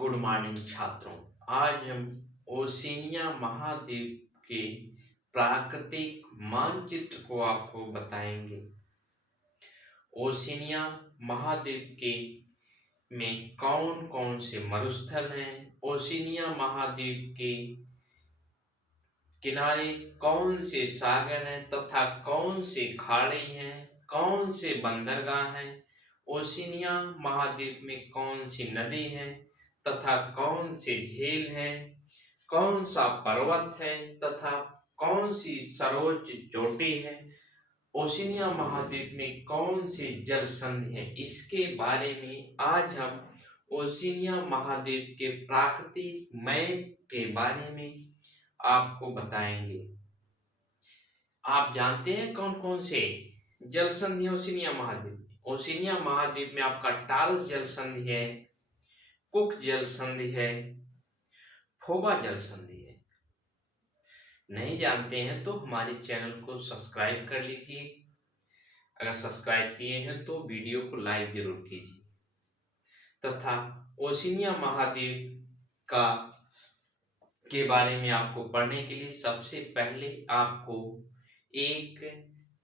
Good morning छात्रों। आज हम ओशिनिया महाद्वीप के प्राकृतिक मानचित्र को आपको बताएंगे। ओशिनिया महाद्वीप के में कौन कौन से मरुस्थल हैं, ओशिनिया महाद्वीप के किनारे कौन से सागर हैं तथा कौन से खाड़ी हैं, कौन से बंदरगाह हैं, ओशिनिया महाद्वीप में कौन सी नदी है तथा कौन से झील हैं, कौन सा पर्वत है तथा कौन सी सर्वोच्च चोटी है, ओशिनिया महाद्वीप में कौन से जल संधि हैं, इसके बारे में आज हम ओशिनिया महाद्वीप के प्राकृतिक मैप के बारे में आपको बताएंगे। आप जानते हैं कौन कौन से जल संधि है ओशिनिया महाद्वीप में? ओशिनिया महाद्वीप में आपका टारस जल संधि है, कुक जल संधि है, फोबा जल संधि है। नहीं जानते हैं तो हमारे चैनल को सब्सक्राइब कर लीजिए। अगर सब्सक्राइब किए हैं तो वीडियो को लाइक जरूर कीजिए तथा ओशिनिया महाद्वीप का के बारे में आपको पढ़ने के लिए सबसे पहले आपको एक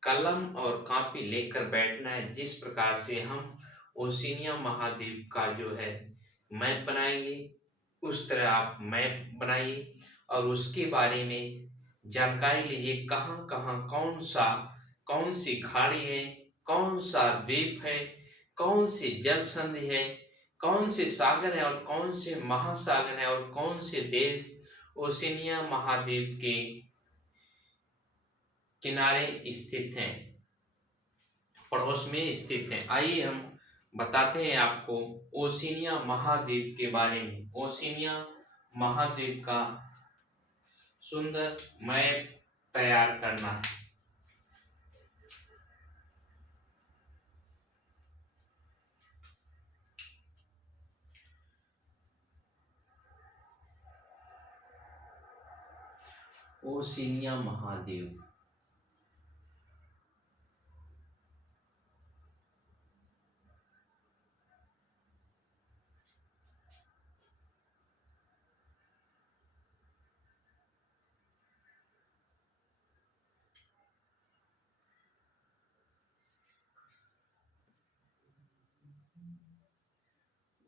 कलम और कॉपी लेकर बैठना है। जिस प्रकार से हम ओशिनिया महाद्वीप का जो है मैप बनाएंगे, उस तरह आप मैप बनाइए और उसके बारे में जानकारी लीजिए। कहाँ कहाँ कौन सी खाड़ी है, कौन सा द्वीप है, कौन सी जल संधि है, कौन से सागर है और कौन से महासागर है और कौन से देश ओशिनिया महाद्वीप के किनारे स्थित हैं, पड़ोस में स्थित हैं। आइए हम बताते हैं आपको ओशिनिया महाद्वीप के बारे में। ओशिनिया महाद्वीप का सुंदर मैप तैयार करना है। ओशिनिया महाद्वीप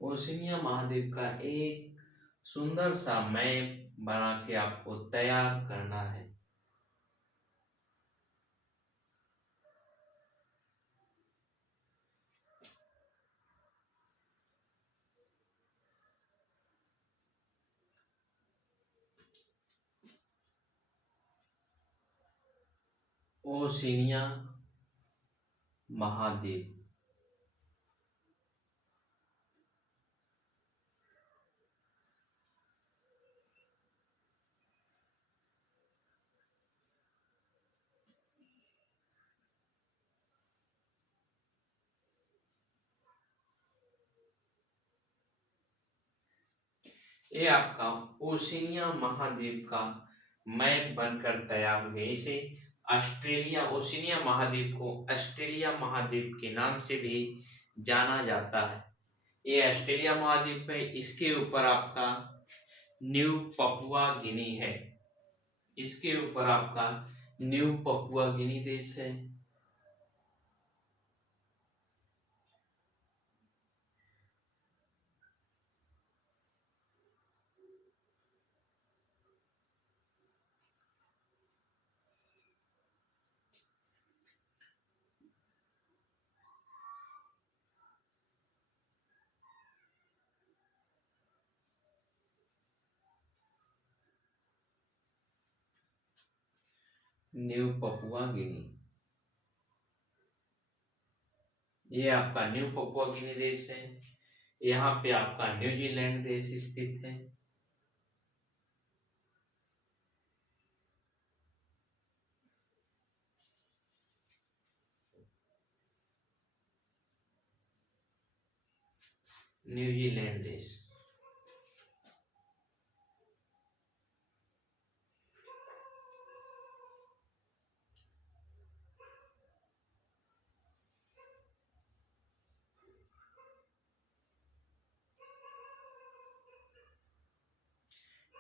ओशिनिया महाद्वीप का एक सुंदर सा मैप बना के आपको तैयार करना है। ओशिनिया महाद्वीप ये आपका ओशिनिया महाद्वीप का मैप बनकर तैयार हुए। इसे ऑस्ट्रेलिया ओशिनिया महाद्वीप को ऑस्ट्रेलिया महाद्वीप के नाम से भी जाना जाता है। ये ऑस्ट्रेलिया महाद्वीप है। इसके ऊपर आपका न्यू पपुआ गिनी है। इसके ऊपर आपका न्यू पपुआ गिनी देश है। न्यू पपुआ गिनी, ये आपका न्यू पपुआ गिनी देश है। यहाँ पे आपका न्यूजीलैंड देश स्थित है। न्यूजीलैंड देश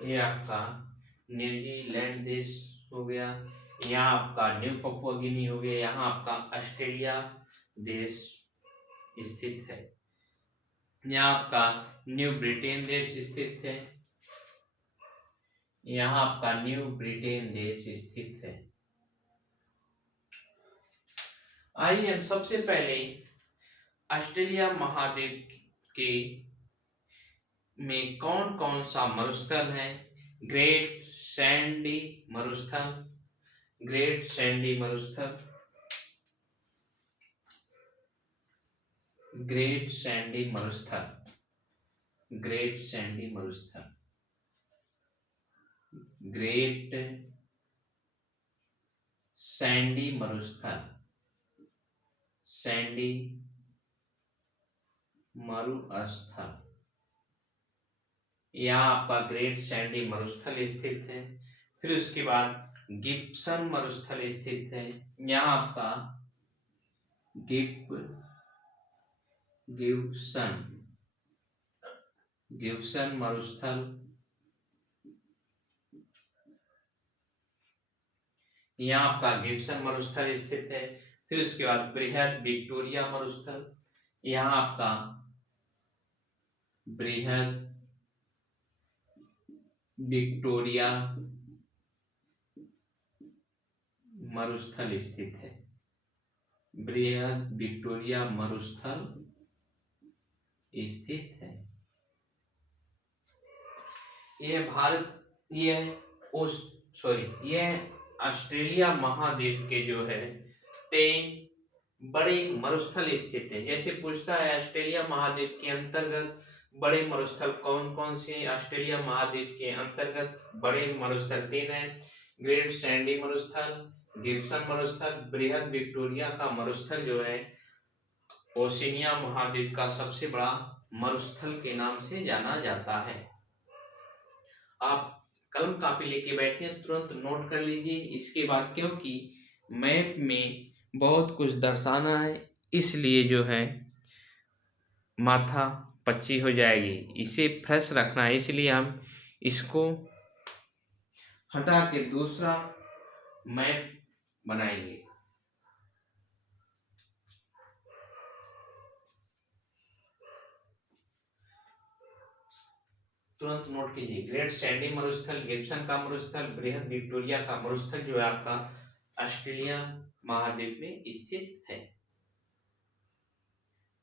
ये आपका न्यूजीलैंड देश हो गया। यहाँ आपका न्यू पपुआ गिनी हो गया। यहाँ आपका ऑस्ट्रेलिया देश स्थित है। यहाँ आपका न्यू ब्रिटेन देश स्थित है। यहाँ आपका न्यू ब्रिटेन देश स्थित है। आइए हम सबसे पहले ऑस्ट्रेलिया महाद्वीप के में कौन कौन सा मरुस्थल है। ग्रेट सैंडी मरुस्थल, ग्रेट सैंडी मरुस्थल, ग्रेट सैंडी मरुस्थल, ग्रेट सैंडी मरुस्थल, ग्रेट सैंडी मरुस्थल, सैंडी मरुस्थल। यहाँ आपका ग्रेट सैंडी मरुस्थल स्थित है। फिर उसके बाद गिब्सन मरुस्थल स्थित है। यहाँ आपका गिब्सन गिब्सन मरुस्थल, यहाँ आपका गिब्सन मरुस्थल स्थित है। फिर उसके बाद बृहद विक्टोरिया मरुस्थल, यहाँ आपका बृहद विक्टोरिया मरुस्थल स्थित है। बृहद विक्टोरिया मरुस्थल स्थित है। यह ऑस्ट्रेलिया महाद्वीप के जो है 3 बड़े मरुस्थल स्थित है। जैसे पूछता है ऑस्ट्रेलिया महाद्वीप के अंतर्गत बड़े मरुस्थल कौन कौन से। ऑस्ट्रेलिया महाद्वीप के अंतर्गत बड़े मरुस्थल 3 है। ग्रेट सैंडी मरुस्थल, गिब्सन मरुस्थल, बृहद विक्टोरिया का मरुस्थल जो है ओशिनिया महाद्वीप का सबसे बड़ा मरुस्थल के नाम से जाना जाता है। आप कलम कापी लेके बैठे तुरंत नोट कर लीजिए इसके बाद, क्योंकि मैप में बहुत कुछ दर्शाना है, इसलिए जो है माथा पच्ची हो जाएगी। इसे फ्रेश रखना है, इसलिए हम इसको हटा के दूसरा मैप बनाएंगे। तुरंत नोट कीजिए। ग्रेट सैंडी मरुस्थल, गिब्सन का मरुस्थल, बृहद विक्टोरिया का मरुस्थल जो है आपका ऑस्ट्रेलिया महाद्वीप में स्थित है।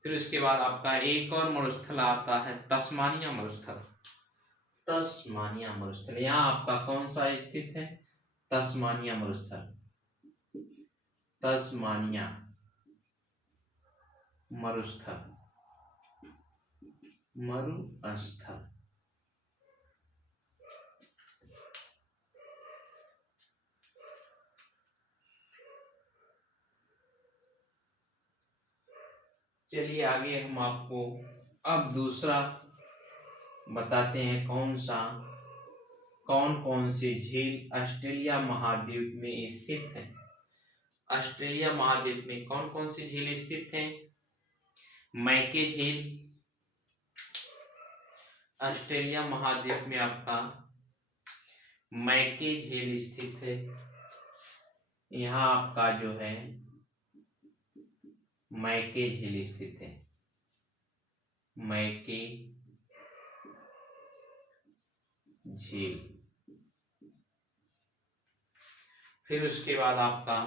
फिर उसके बाद आपका एक और मरुस्थल आता है तस्मानिया मरुस्थल। तस्मानिया मरुस्थल यहाँ आपका कौन सा स्थित है। तस्मानिया मरुस्थल, तस्मानिया मरुस्थल, मरुस्थल। चलिए आगे हम आपको अब दूसरा बताते हैं कौन कौन सी झील ऑस्ट्रेलिया महाद्वीप में स्थित है। ऑस्ट्रेलिया महाद्वीप में कौन कौन सी झील स्थित है। मैके झील, ऑस्ट्रेलिया महाद्वीप में आपका मैके झील स्थित है। यहाँ आपका जो है मैके झील स्थित है। मैके झील। फिर उसके बाद आपका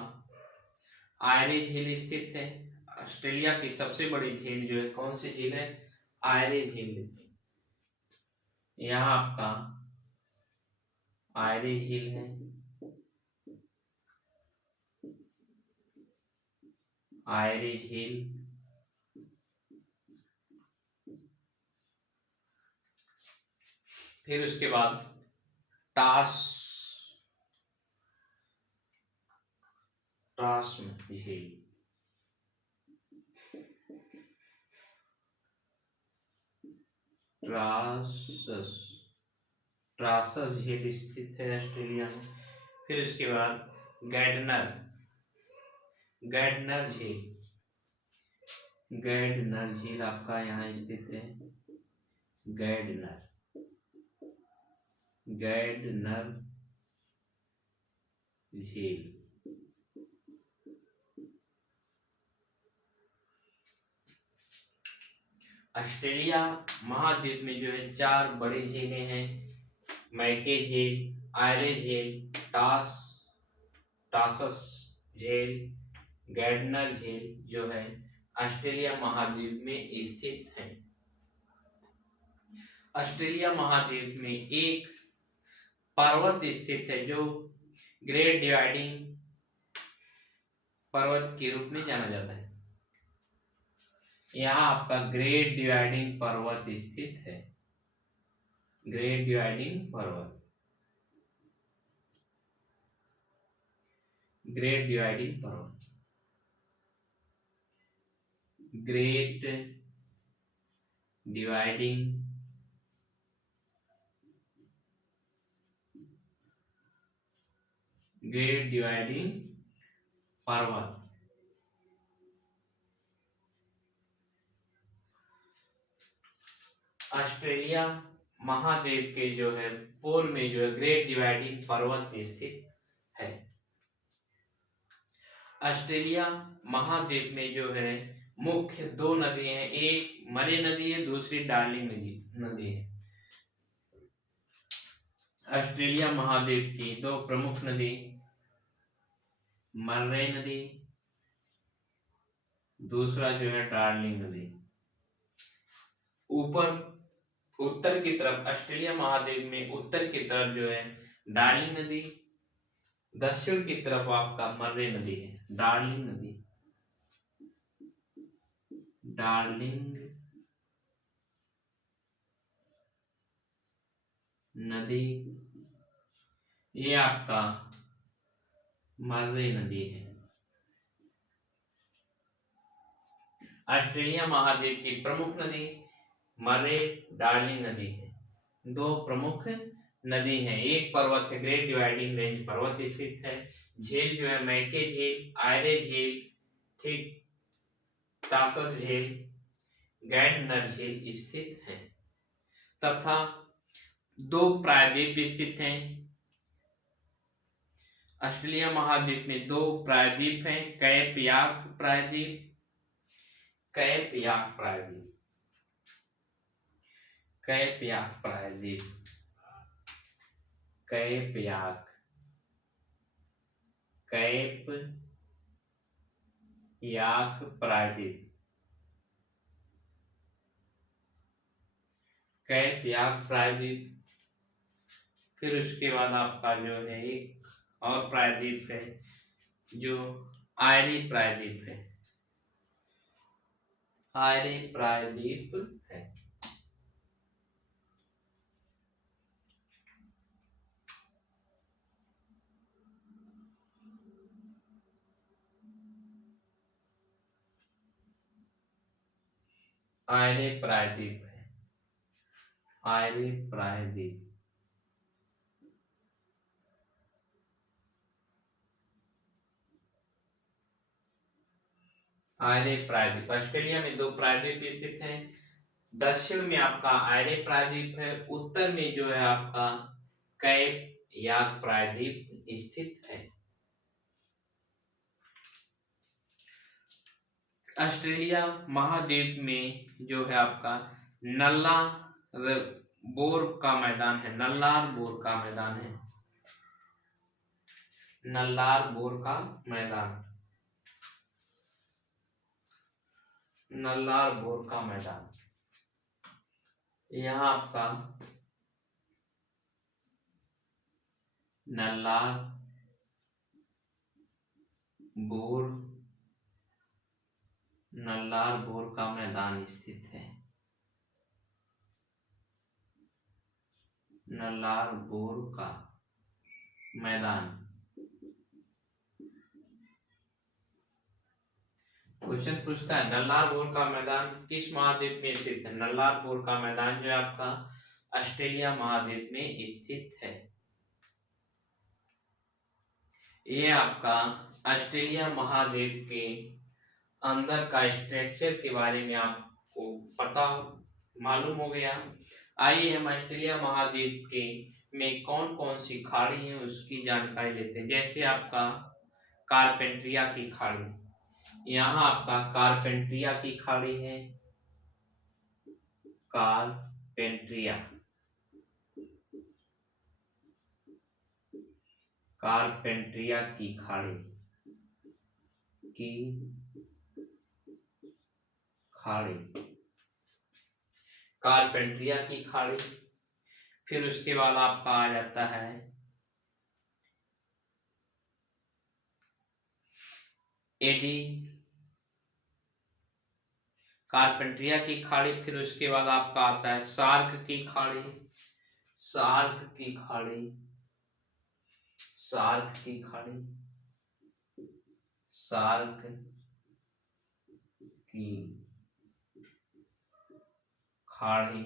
आयरे झील स्थित है। ऑस्ट्रेलिया की सबसे बड़ी झील जो है कौन सी झील है। आयरे झील। यहाँ आपका आयरे झील है। आयरे झील। फिर उसके बाद टास्म झील। ट्रांसस झील स्थित है ऑस्ट्रेलिया में। फिर उसके बाद गैडनर झील। गैडनर झील आपका यहाँ स्थित है। गैडनर गैडनर झील। ऑस्ट्रेलिया महाद्वीप में जो है 4 बड़ी झीलें हैं। मैके झील, आयरे झील, टासस झील, गैडनर झील जो है ऑस्ट्रेलिया महाद्वीप में स्थित है। ऑस्ट्रेलिया महाद्वीप में एक पर्वत स्थित है जो ग्रेट डिवाइडिंग पर्वत के रूप में जाना जाता है। यहाँ आपका ग्रेट डिवाइडिंग पर्वत स्थित है। ग्रेट डिवाइडिंग पर्वत, ग्रेट डिवाइडिंग पर्वत, ग्रेट डिवाइडिंग पर्वत। ऑस्ट्रेलिया महाद्वीप के जो है पूर्व में जो है ग्रेट डिवाइडिंग पर्वत स्थित है। ऑस्ट्रेलिया महाद्वीप में जो है मुख्य 2 नदी हैं, एक मरे नदी है, दूसरी डार्लिंग नदी है। ऑस्ट्रेलिया महाद्वीप की 2 प्रमुख नदी मर्रे नदी, दूसरा जो है डार्लिंग नदी। ऊपर उत्तर की तरफ ऑस्ट्रेलिया महाद्वीप में उत्तर की तरफ जो है डार्लिंग नदी, दक्षिण की तरफ आपका मर्रे नदी है। डार्लिंग नदी, डार्लिंग नदी ये आपका मर्रे नदी है। ऑस्ट्रेलिया महाद्वीप की प्रमुख नदी मर्रे डार्लिंग नदी है। 2 प्रमुख नदी है, एक पर्वत है ग्रेट डिवाइडिंग रेंज पर्वत स्थित है। झील जो है मैके झील, आयरे झील, ठीक, टासस झील, गैडनर झील स्थित है। तथा 2 प्रायद्वीप स्थित हैं। ऑस्ट्रेलिया महाद्वीप में 2 प्रायद्वीप हैं, कैप याक प्रायद्वीप, कैप याक प्रायद्वीप, कैप याक प्रायद्वीप, कैप याक, कैप याक प्रायद्वीप, कैप याक प्रायद्वीप। फिर उसके बाद आपका जो है एक और प्रायद्वीप है जो आयरी प्रायद्वीप है। आयरी प्रायद्वीप है। आयरे प्रायद्वीप है। आयरे प्रायद्वीप, आयरे प्रायद्वीप। ऑस्ट्रेलिया में 2 प्रायद्वीप स्थित हैं। दक्षिण में आपका आयरे प्रायद्वीप है, उत्तर में जो है आपका कैप याक प्रायद्वीप स्थित है। ऑस्ट्रेलिया महाद्वीप में जो है आपका नल्लार बोर का मैदान है। नल्लार बोर का मैदान है। नल्लार बोर का मैदान, नल्लार बोर का मैदान। यहाँ आपका नल्लार बोर, नल्लार बोर का मैदान स्थित है। नल्लार बोर का मैदान। क्वेश्चन पूछता है नल्लार बोर का मैदान किस महाद्वीप में स्थित है। नल्लार बोर का मैदान जो है आपका ऑस्ट्रेलिया महाद्वीप में स्थित है। ये आपका ऑस्ट्रेलिया महाद्वीप के अंदर का स्ट्रक्चर के बारे में आपको पता मालूम हो गया। आइए हम ऑस्ट्रेलिया महाद्वीप के में कौन कौन सी खाड़ी है उसकी जानकारी लेते हैं। जैसे आपका कारपेंट्रिया की खाड़ी, यहाँ आपका कारपेंट्रिया की खाड़ी है, कारपेंट्रिया, कारपेंट्रिया की खाड़ी, की खाड़ी, कारपेंट्रिया की खाड़ी। फिर उसके बाद आपका आ जाता है एडी, कारपेंट्रिया की खाड़ी। फिर उसके बाद आपका आता है सार्क की खाड़ी, सार्क की खाड़ी, सार्क की खाड़ी, सार्क की खाड़ी।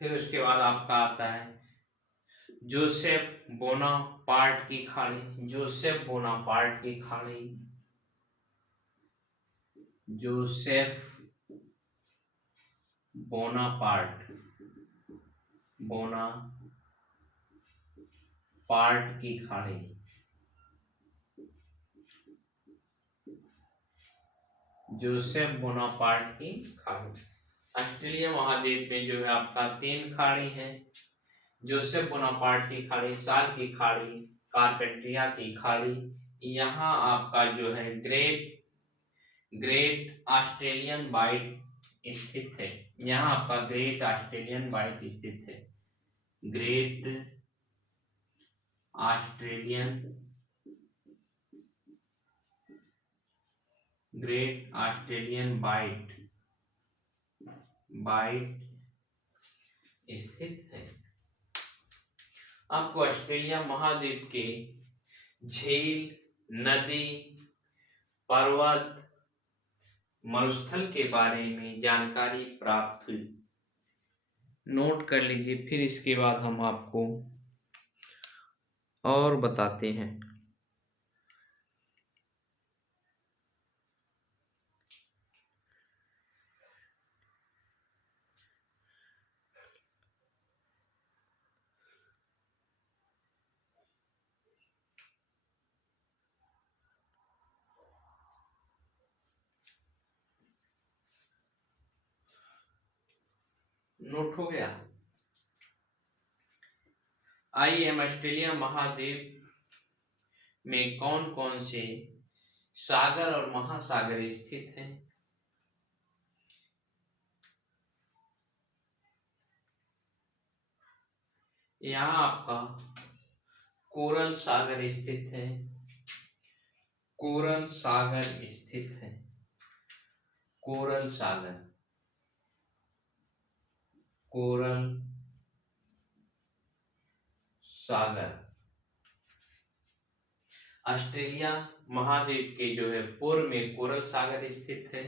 फिर उसके बाद आपका आता है जोसेफ बोनापार्ट की खाड़ी, जोसेफ बोनापार्ट की खाड़ी, जोसेफ बोनापार्ट, बोनापार्ट की खाड़ी, जोसेफ बोनापार्ट की खाड़ी। ऑस्ट्रेलिया महाद्वीप में जो है आपका 3 खाड़ी है, जोसेफ बोनापार्ट की खाड़ी, सार्क की खाड़ी, कारपेंट्रिया की खाड़ी। यहाँ आपका जो है ग्रेट ग्रेट ऑस्ट्रेलियन बाइट स्थित है, यहाँ आपका ग्रेट ऑस्ट्रेलियन बाइट स्थित है, great Australian, great Australian bight bight स्थित है। आपको ऑस्ट्रेलिया महाद्वीप के झील, नदी, पर्वत, मरुस्थल के बारे में जानकारी प्राप्त हुई, नोट कर लीजिए। फिर इसके बाद हम आपको और बताते हैं। नोट हो गया। आइए हम ऑस्ट्रेलिया महाद्वीप में कौन कौन से सागर और महासागर स्थित हैं। यहाँ आपका कोरल सागर स्थित है, कोरल सागर स्थित है, कोरल सागर, कोरल सागर। ऑस्ट्रेलिया महाद्वीप के जो है पूर्व में कोरल सागर स्थित है।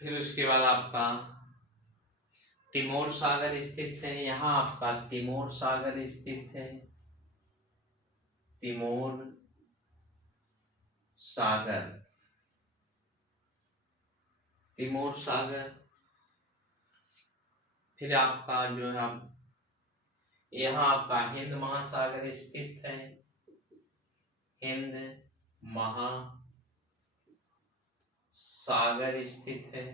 फिर उसके बाद आपका तिमोर सागर स्थित है, यहाँ आपका तिमोर सागर स्थित है, तिमोर सागर, तिमोर सागर। फिर आपका जो है यहाँ आपका हिंद महासागर स्थित है, हिंद महासागर स्थित है।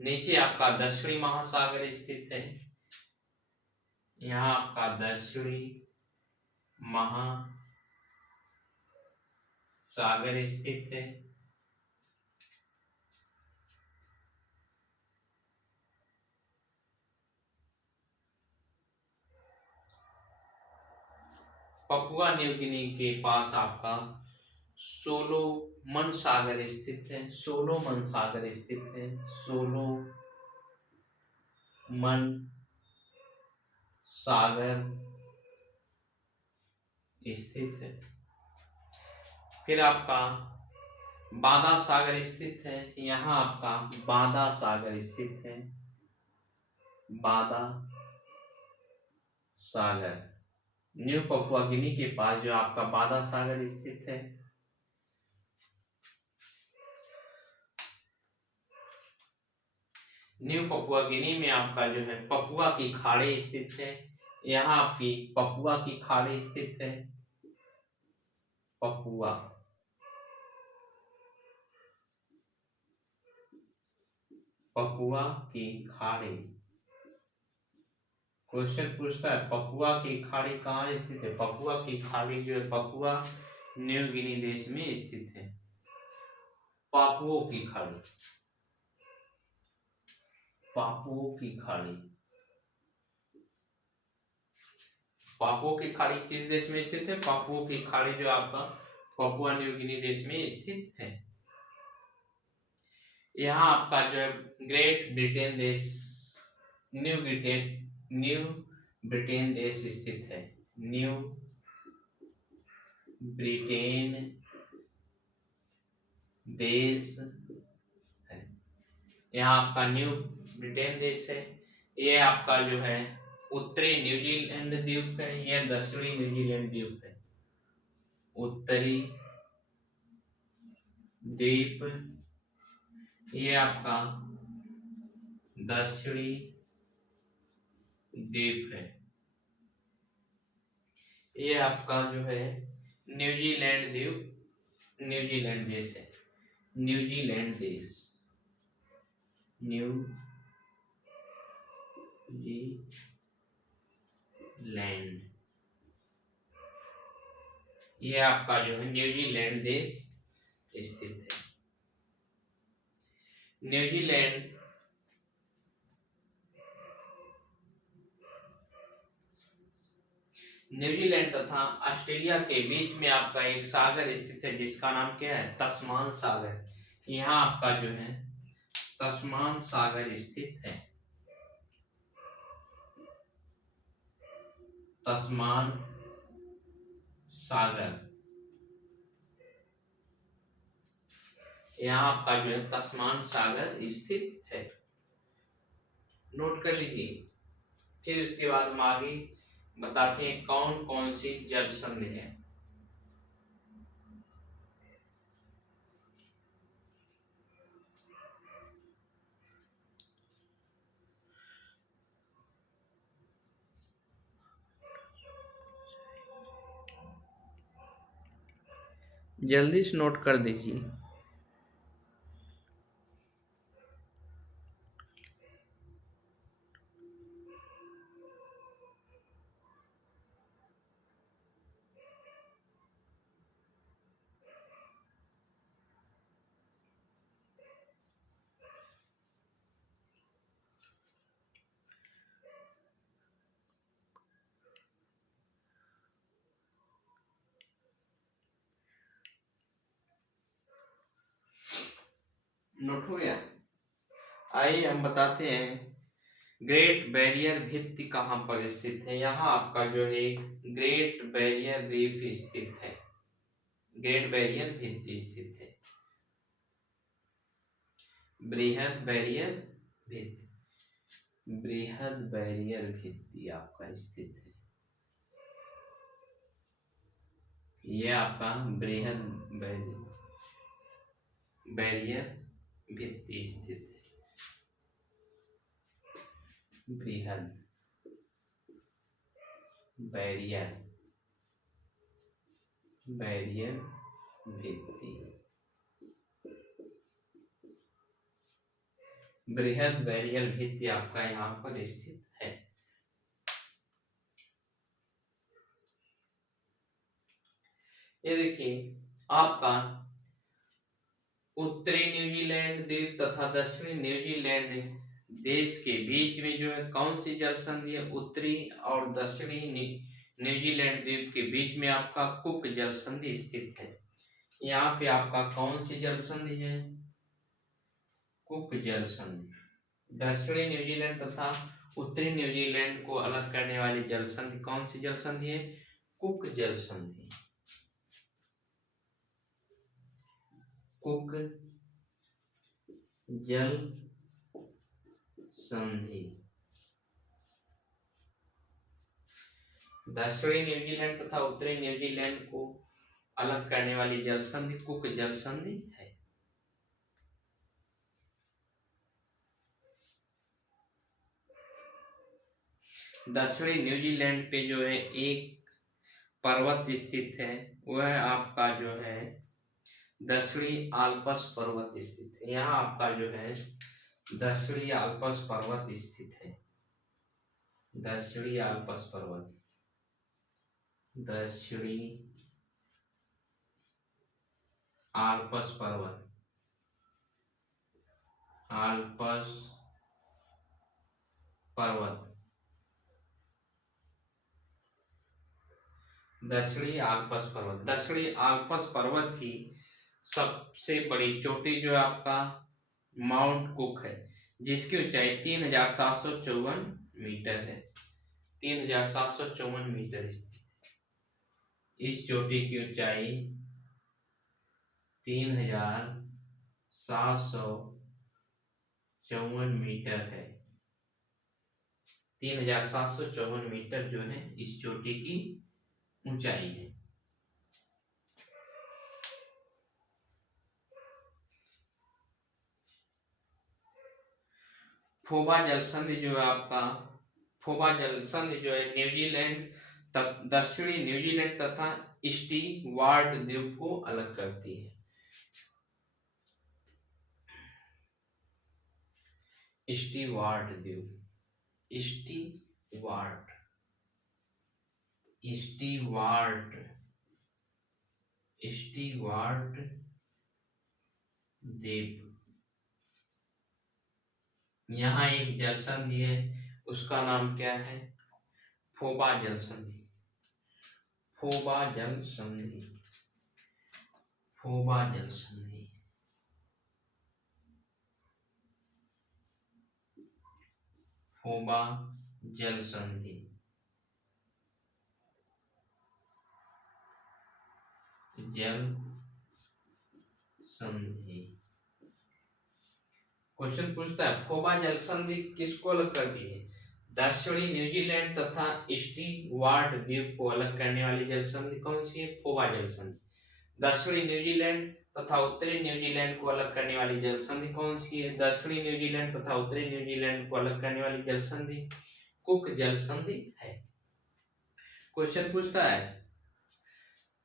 नीचे आपका दक्षिणी महासागर स्थित है, यहाँ आपका दक्षिणी महासागर स्थित है। पपुआ न्यू गिनी के पास आपका सोलोमन सागर स्थित है, सोलोमन सागर स्थित है, सोलोमन सागर स्थित है। फिर आपका बादा सागर स्थित है, यहाँ आपका बादा सागर स्थित है, बादा सागर, न्यू पपुआ गिनी के पास जो आपका बादा सागर स्थित है। न्यू पपुआ गिनी में आपका जो है पपुआ की खाड़ी स्थित है। यहाँ आपकी पपुआ की खाड़ी स्थित है। पपुआ पपुआ की खाड़ी। क्वेश्चन पूछता है पपुआ की खाड़ी कहाँ स्थित है। पपुआ की खाड़ी जो है पपुआ न्यू गिनी देश में स्थित है। पापुओ की खाड़ी, पापुओ की खाड़ी। पापुओ की खाड़ी किस देश में स्थित है। पापुओ की खाड़ी जो आपका पपुआ न्यू गिनी देश में स्थित है। यहाँ आपका जो है ग्रेट ब्रिटेन देश, न्यू ब्रिटेन देश स्थित है। न्यू ब्रिटेन देश है। यहाँ आपका न्यू ब्रिटेन देश है। ये आपका जो है उत्तरी न्यूजीलैंड द्वीप है। यह दक्षिणी न्यूजीलैंड द्वीप है। उत्तरी द्वीप, ये आपका दक्षिणी द्वीप है। ये आपका जो है न्यूजीलैंड द्वीप, न्यूजीलैंड देश है। न्यूजीलैंड देश, न्यूजीलैंड, ये आपका जो है न्यूजीलैंड देश स्थित है। न्यूजीलैंड न्यूजीलैंड तथा ऑस्ट्रेलिया के बीच में आपका एक सागर स्थित है जिसका नाम क्या है, तस्मान सागर। यहाँ आपका जो है तस्मान सागर स्थित है। तस्मान सागर, यहाँ आपका जो है तस्मान सागर स्थित है। नोट कर लीजिए। फिर उसके बाद हम आगे बताते हैं कौन कौन सी जल संधि है। जल्दी से नोट कर दीजिए। नोट हो गया। आइए हम बताते हैं ग्रेट बैरियर भित्ति कहाँ पर स्थित है। यहाँ आपका जो है ग्रेट बैरियर रीफ स्थित है। ग्रेट बैरियर भित्ति स्थित है। बृहद बैरियर भित्ति, बृहद बैरियर भित्ति आपका स्थित है। ये आपका बृहद बैरियर भित्ति स्थित है। बृहद बैरियर भित्ति, बृहद बैरियर भित्ति आपका यहाँ पर स्थित है। ये देखिए आपका उत्तरी न्यूजीलैंड द्वीप तथा दक्षिणी न्यूजीलैंड देश के बीच में जो है कौन सी जल संधि है। उत्तरी और दक्षिणी न्यूजीलैंड द्वीप के बीच में आपका कुक जल संधि स्थित है। यहाँ पे आपका कौन सी जल संधि है, कुक जल संधि। दक्षिणी न्यूजीलैंड तथा उत्तरी न्यूजीलैंड को अलग करने वाली जल संधि कौन सी जल संधि है, कुक जल संधि। कुक जल संधि। दक्षिणी न्यूजीलैंड तथा उत्तरी न्यूजीलैंड को अलग करने वाली जल संधि कुक जल संधि है। दक्षिणी न्यूजीलैंड पे जो है एक पर्वत स्थित है, वह आपका जो है दक्षिणी आल्प्स पर्वत स्थित है। यहाँ आपका जो है दक्षिणी आल्प्स पर्वत स्थित है। दक्षिणी आल्प्स पर्वत, दक्षिणी आल्प्स पर्वत, आल्प्स पर्वत, दक्षिणी आल्प्स पर्वत। दक्षिणी आल्प्स पर्वत की सबसे बड़ी चोटी जो है आपका माउंट कुक है, जिसकी ऊंचाई 3754 मीटर है। 3754 मीटर। इस चोटी की ऊंचाई 3754 मीटर है। 3754 मीटर जो है इस चोटी की ऊंचाई है। फोबा जल संधि जो है आपका, फोबा जल संधि जो है न्यूजीलैंड दक्षिणी न्यूजीलैंड तथा स्टीवार्ट द्वीप को अलग करती है। स्टीवार्ट द्वीप, स्टीवार्ट, स्टीवार्ट, स्टीवार्ट द्वीप। यहाँ एक जल संधि है, उसका नाम क्या है? फोबा जल संधि। फोबा जल संधि, फोबा जल संधि, फोबा जल संधि, जल संधि। क्वेश्चन पूछता है फोबा जल संधि किसको अलग करती है? दक्षिणी न्यूजीलैंड तथा स्टीवार्ट द्वीप को अलग करने वाली जल संधि कौन सी है? फोबा जल संधि। दक्षिणी न्यूजीलैंड तथा उत्तरी न्यूजीलैंड को अलग करने वाली जल संधि कौन सी है? दक्षिणी न्यूजीलैंड तथा उत्तरी न्यूजीलैंड को अलग करने वाली जल संधि कुक जल संधि है। क्वेश्चन पूछता है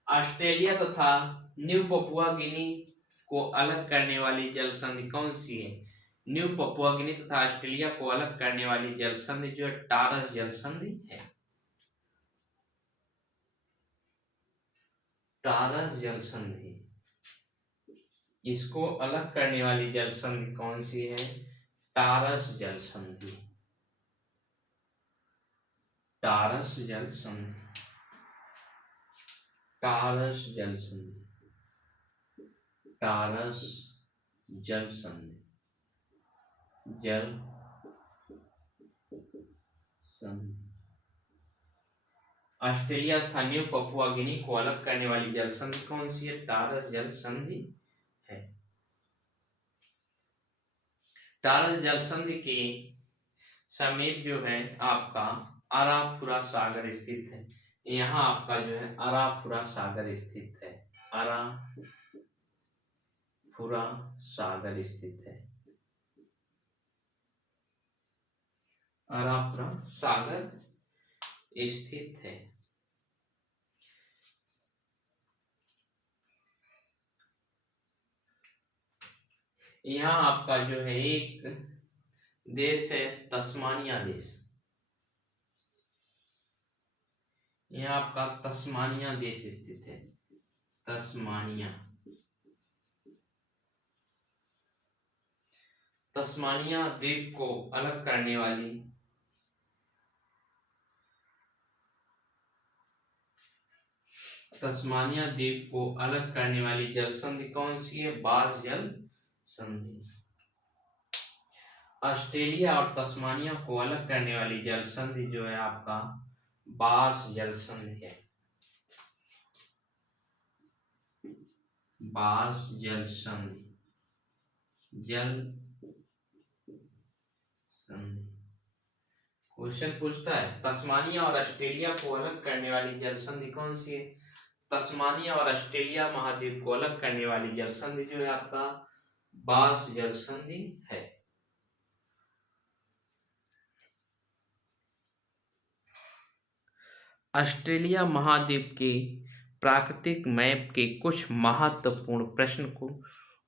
ऑस्ट्रेलिया तथा न्यू पपुआ गिनी को अलग करने वाली जल संधि कौन सी है? न्यू पपुआ गिनी तथा ऑस्ट्रेलिया को अलग करने वाली जल संधि जो है टारस जल संधि है। टारस जल संधि, इसको अलग करने वाली जल संधि कौन सी है? टारस जल संधि, टारस जल संधि, टारस जल संधि, टारस जल संधि, जल संधि। ऑस्ट्रेलिया तथा न्यू पपुआ गिनी को अलग करने वाली जल संधि कौन सी है? टारस जल संधि है। टारस जल संधि के समीप जो है आपका अराफुरा सागर स्थित है। यहाँ आपका जो है अराफुरा सागर स्थित है। अराफुरा सागर स्थित है। अराफुरा सागर स्थित है। यहाँ आपका जो है एक देश है तस्मानिया देश। यहाँ आपका तस्मानिया देश स्थित है। तस्मानिया, तस्मानिया द्वीप को अलग करने वाली तस्मानिया द्वीप को अलग करने वाली जल संधि कौन सी है? बास जल संधि। ऑस्ट्रेलिया और तस्मानिया को अलग करने वाली जल संधि जो है आपका बास जल संधि है। बास जल संधि, जल संधि। क्वेश्चन पूछता है तस्मानिया और ऑस्ट्रेलिया को अलग करने वाली जल संधि कौन सी है? तस्मानिया और ऑस्ट्रेलिया महाद्वीप को अलग करने वाली जल संधि जो है आपका बास जल संधि है। ऑस्ट्रेलिया महाद्वीप के प्राकृतिक मैप के कुछ महत्वपूर्ण प्रश्न को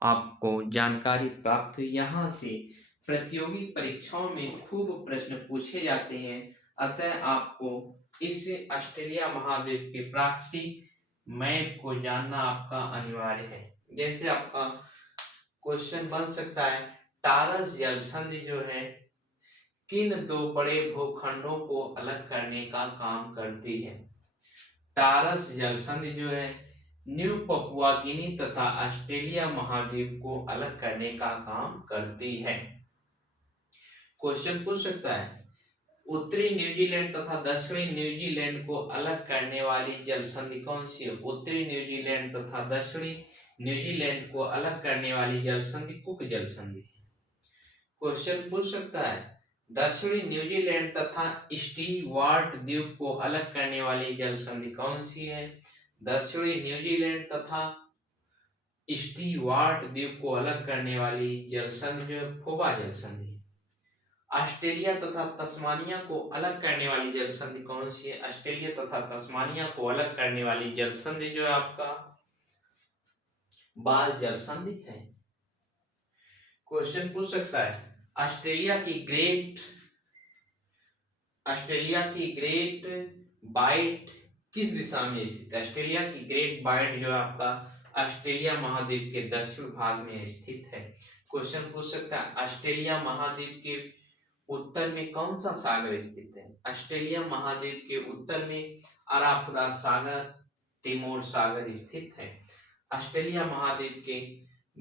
आपको जानकारी प्राप्त हुई। यहाँ से प्रतियोगी परीक्षाओं में खूब प्रश्न पूछे जाते हैं, अतः आपको इस ऑस्ट्रेलिया महाद्वीप के प्राकृतिक मैप को जानना आपका अनिवार्य है। जैसे आपका क्वेश्चन बन सकता है, टारस जल संधि जो है किन दो बड़े भूखंडों को अलग करने का काम करती है? टारस जल संधि जो है न्यू पपुआ गिनी तथा ऑस्ट्रेलिया महाद्वीप को अलग करने का काम करती है। क्वेश्चन पूछ सकता है, उत्तरी न्यूजीलैंड तथा दक्षिणी न्यूजीलैंड को अलग करने वाली जल संधि कौन सी है? उत्तरी न्यूजीलैंड तथा दक्षिणी न्यूजीलैंड को अलग करने वाली जल संधि कुक जल संधि है। क्वेश्चन पूछ सकता है, दक्षिणी न्यूजीलैंड तथा स्टीवार्ट द्वीप को अलग करने वाली जल संधि कौन सी है? दक्षिणी न्यूजीलैंड तथा स्टीवार्ट द्वीप को अलग करने वाली जल संधि जो है फोबा जल संधि है। ऑस्ट्रेलिया तथा तस्मानिया को अलग करने वाली जल संधि कौन सी है? ऑस्ट्रेलिया तथा तस्मानिया को अलग करने वाली जल संधि जो है आपका बाज जल संधि है। क्वेश्चन पूछ सकता है, ऑस्ट्रेलिया की ग्रेट बाइट किस दिशा में स्थित है? ऑस्ट्रेलिया की ग्रेट बाइट जो आपका ऑस्ट्रेलिया महाद्वीप के दक्षिण भाग में स्थित है। क्वेश्चन पूछ सकता है, ऑस्ट्रेलिया महाद्वीप के उत्तर में कौन सा सागर स्थित है? ऑस्ट्रेलिया महाद्वीप के उत्तर में अराफुरा सागर, तिमोर सागर स्थित है। ऑस्ट्रेलिया महाद्वीप के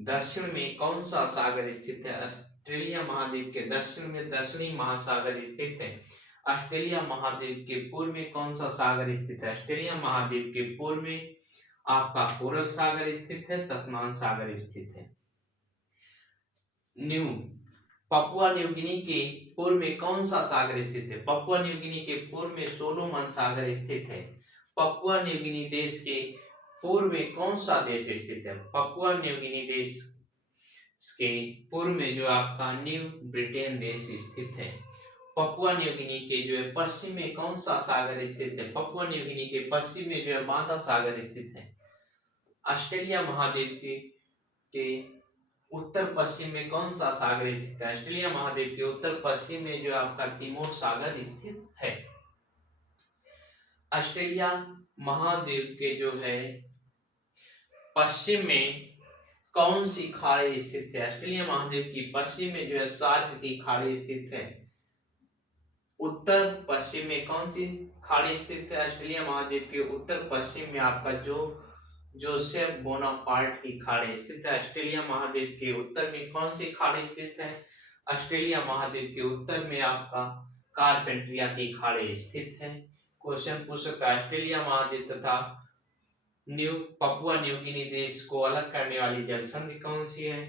दक्षिण में कौन सा सागर स्थित है? ऑस्ट्रेलिया महाद्वीप के दक्षिण में दक्षिणी महासागर स्थित है। ऑस्ट्रेलिया महाद्वीप के पूर्व में कौन सा सागर स्थित है? ऑस्ट्रेलिया महाद्वीप के पूर्व में आपका कोरल सागर स्थित है, तस्मान सागर स्थित है। पपुआ न्यू गिनी के पूर्व में कौन सा सागर स्थित है? पपुआ न्यू गिनी के पूर्व में सोलोमन सागर स्थित है। पपुआ न्यू गिनी देश के पूर्व में कौन सा देश स्थित है? पपुआ न्यू गिनी देश के पूर्व में जो आपका न्यू ब्रिटेन देश स्थित है। पपुआ न्यू गिनी के जो है पश्चिम में कौन सा सागर स्थित है? पपुआ न्यू गिनी के पश्चिम में जो है बांदा सागर स्थित है। ऑस्ट्रेलिया महाद्वीप के उत्तर पश्चिम में कौन सा सागर स्थित है? ऑस्ट्रेलिया महाद्वीप के उत्तर पश्चिम में जो आपका तिमोर सागर स्थित है। ऑस्ट्रेलिया महाद्वीप के जो है पश्चिम में कौन सी खाड़ी स्थित है? ऑस्ट्रेलिया महाद्वीप की पश्चिम में जो है सार्क की खाड़ी स्थित है। उत्तर पश्चिम में कौन सी खाड़ी स्थित है? ऑस्ट्रेलिया महाद्वीप के उत्तर पश्चिम में आपका जोसेफ बोनापार्ट की खाड़ी स्थित है। ऑस्ट्रेलिया महाद्वीप के उत्तर में कौन सी खाड़ी स्थित है? ऑस्ट्रेलिया महाद्वीप के उत्तर में आपका कारपेंट्रिया की खाड़ी स्थित है। क्वेश्चन पूछ सकता है, ऑस्ट्रेलिया महाद्वीप तथा पपुआ न्यू गिनी देश को अलग करने वाली जल संधि कौन सी है?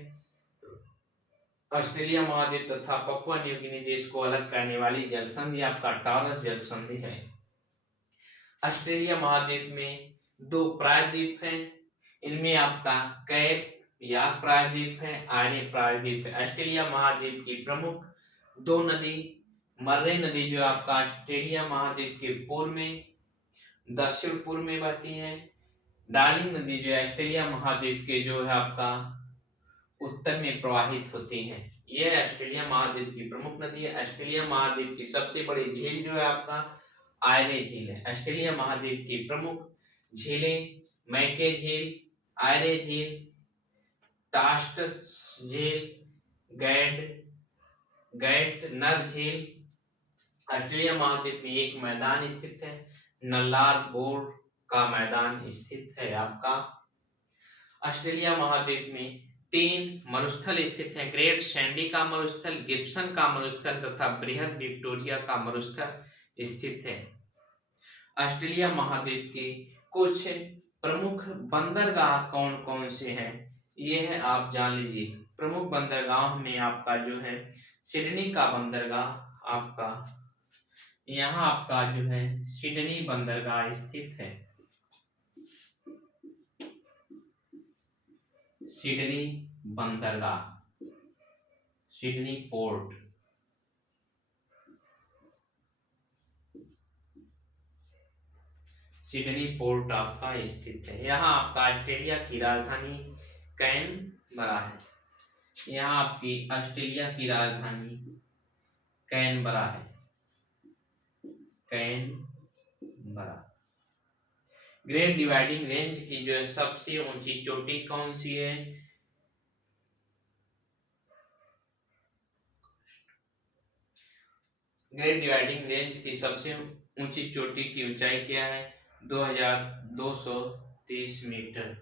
ऑस्ट्रेलिया महाद्वीप तथा पपुआ न्यू गिनी देश को अलग करने वाली जल संधि आपका टॉरस जल संधि है। ऑस्ट्रेलिया महाद्वीप में दो प्रायद्वीप हैं, इनमें आपका कैप या प्रायद्वीप है, आर्य प्रायद्वीप है। ऑस्ट्रेलिया महाद्वीप की प्रमुख दो नदी, मर्रे नदी जो आपका ऑस्ट्रेलिया महाद्वीप के पूर्व में दक्षिण पूर्व में बहती है। डार्लिंग नदी जो है ऑस्ट्रेलिया महाद्वीप के जो है आपका उत्तर में प्रवाहित होती हैं। यह ऑस्ट्रेलिया महाद्वीप की प्रमुख नदी है। ऑस्ट्रेलिया महाद्वीप की सबसे बड़ी झील जो है आपका आयरे झील है। ऑस्ट्रेलिया महाद्वीप की प्रमुख झीलें मैके झील, आयरे झील, टास्ट झील, गैट नर झील। ऑस्ट्रेलिया महाद्वीप में एक मैदान स्थित है, नल्लार बोर का मैदान स्थित है आपका। ऑस्ट्रेलिया महाद्वीप में 3 मरुस्थल स्थित हैं, ग्रेट सैंडी का मरुस्थल, गिब्सन का मरुस्थल तथा बृहद विक्टोरिया का मरुस्थल स्थित है। ऑस्ट्रेलिया महाद्वीप के कुछ प्रमुख बंदरगाह कौन कौन से हैं, ये है आप जान लीजिए। प्रमुख बंदरगाह में आपका जो है सिडनी का बंदरगाह आपका, यहाँ आपका जो है सिडनी बंदरगाह स्थित है। सिडनी बंदरगाह, सिडनी पोर्ट। सिडनी पोर्ट आपका स्थित है। यहाँ आपका ऑस्ट्रेलिया की राजधानी कैनबरा है। यहाँ आपकी ऑस्ट्रेलिया की राजधानी कैनबरा है, कैनबरा। ग्रेट डिवाइडिंग रेंज की जो है सबसे ऊंची चोटी कौन सी है? ग्रेट डिवाइडिंग रेंज की सबसे ऊंची चोटी की ऊंचाई क्या है? 2230 मीटर।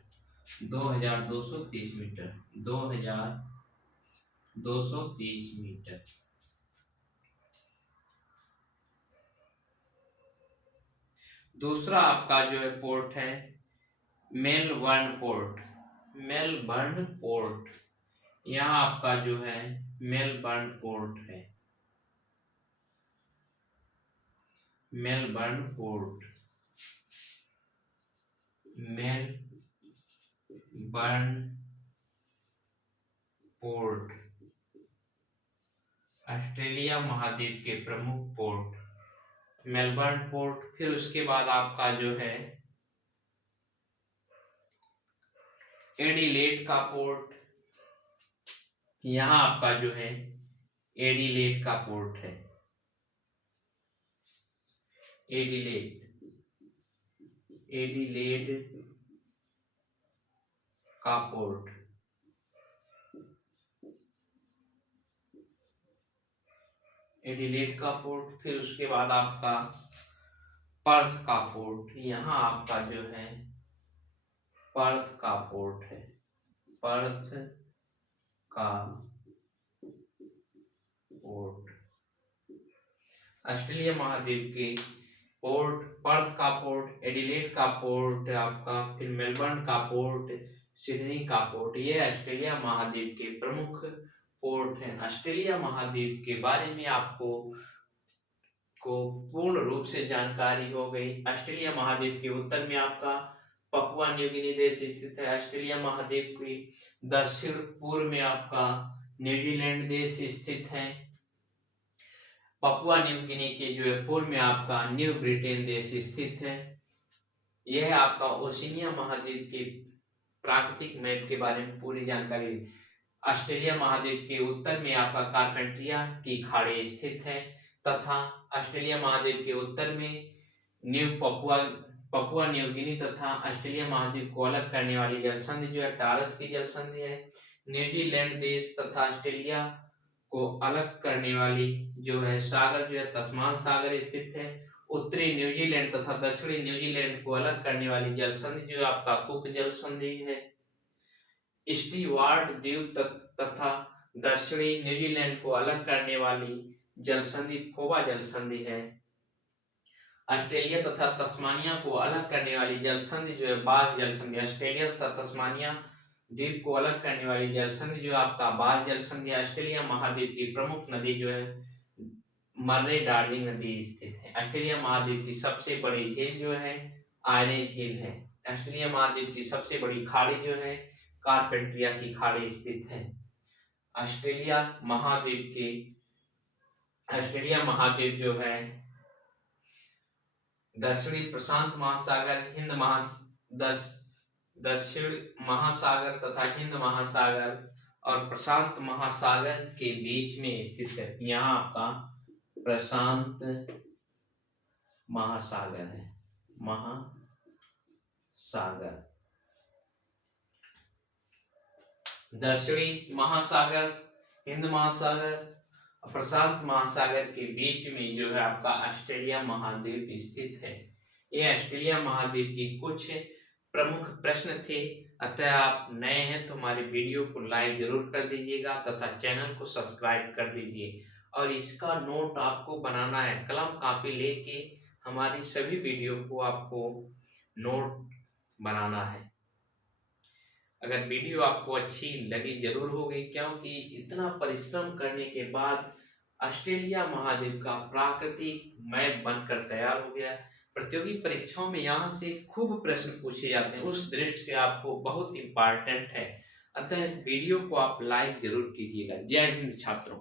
2230 मीटर। 2230 मीटर। दूसरा आपका जो है पोर्ट है मेलबर्न पोर्ट। मेलबर्न पोर्ट, यहाँ आपका जो है मेलबर्न पोर्ट है। Melbourne port, Melbourne port Australia महाद्वीप के प्रमुख पोर्ट, मेलबर्न पोर्ट। फिर उसके बाद आपका जो है एडिलेड का पोर्ट, यहाँ आपका जो है एडिलेड का पोर्ट है। एडिलेड का पोर्ट। एडिलेड का पोर्ट। फिर उसके बाद आपका पर्थ का पोर्ट, यहाँ आपका जो है पर्थ का पोर्ट है। पर्थ का पोर्ट ऑस्ट्रेलिया महाद्वीप के पोर्ट, पर्थ का पोर्ट, एडिलेड का पोर्ट आपका, फिर मेलबर्न का पोर्ट, सिडनी का पोर्ट, ये ऑस्ट्रेलिया महाद्वीप के प्रमुख पोर्ट हैं। ऑस्ट्रेलिया महाद्वीप के बारे में आपको पूर्ण रूप से जानकारी हो गई। ऑस्ट्रेलिया महाद्वीप के उत्तर में आपका पपुआ न्यू गिनी देश स्थित है। ऑस्ट्रेलिया महाद्वीप की दक्षिण पूर्व में आपका न्यूजीलैंड देश स्थित है। पपुआ न्यू गिनी के जो है पूर्व में आपका न्यू ब्रिटेन देश स्थित है। यह आपका ओशिनिया महाद्वीप के प्राकृतिक मैप के बारे में पूरी जानकारी। ऑस्ट्रेलिया महाद्वीप के उत्तर में आपका कारपेंट्रिया की खाड़ी स्थित है तथा ऑस्ट्रेलिया महाद्वीप के उत्तर में पपुआ न्यू गिनी तथा ऑस्ट्रेलिया महाद्वीप को अलग करने वाली जलसंधि जो है टॉरस की जलसंधि है। न्यूजीलैंड देश तथा ऑस्ट्रेलिया को अलग करने वाली जो है सागर जो है तस्मान सागर स्थित है। उत्तरी न्यूजीलैंड तथा दक्षिणी न्यूजीलैंड को अलग करने वाली जलसंधि जो आपका कुक जलसंधि है। स्टीवार्ट द्वीप तथा दक्षिणी न्यूजीलैंड को अलग करने वाली जलसंधि फोबा जलसंधि है। ऑस्ट्रेलिया तथा तस्मानिया को अलग करने वाली जलसंधि जो है बास जलसंधि। ऑस्ट्रेलिया तथा तस्मानिया द्वीप को अलग करने वाली जलसंधि जो आपका बास जलसंधि। ऑस्ट्रेलिया महाद्वीप की प्रमुख नदी जो है मर्रे डार्लिंग नदी स्थित है। ऑस्ट्रेलिया महाद्वीप की सबसे बड़ी झील जो है आयरन झील है। ऑस्ट्रेलिया महाद्वीप की सबसे बड़ी खाड़ी जो है कारपेंट्रिया की खाड़ी स्थित है। ऑस्ट्रेलिया महाद्वीप जो है दक्षिणी प्रशांत महासागर, दक्षिण महासागर तथा हिंद महासागर और प्रशांत महासागर के बीच में स्थित है। यहाँ आपका प्रशांत महासागर है, दक्षिणी महासागर, हिंद महासागर और प्रशांत महासागर के बीच में जो है आपका ऑस्ट्रेलिया महाद्वीप स्थित है। ये ऑस्ट्रेलिया महाद्वीप की कुछ प्रमुख प्रश्न थे। अतः आप नए हैं तो हमारे वीडियो को लाइक जरूर कर दीजिएगा तथा चैनल को सब्सक्राइब कर दीजिए। और इसका नोट आपको बनाना है, कलम कापी लेके हमारी सभी वीडियो को आपको नोट बनाना है। अगर वीडियो आपको अच्छी लगी जरूर होगी, क्योंकि इतना परिश्रम करने के बाद ऑस्ट्रेलिया महाद्वीप का प्राकृतिक मैप बनकर तैयार हो गया। प्रतियोगी परीक्षाओं में यहाँ से खूब प्रश्न पूछे जाते हैं, उस दृष्टि से आपको बहुत इंपॉर्टेंट है। अतः वीडियो को आप लाइक जरूर कीजिएगा। जय हिंद छात्रों।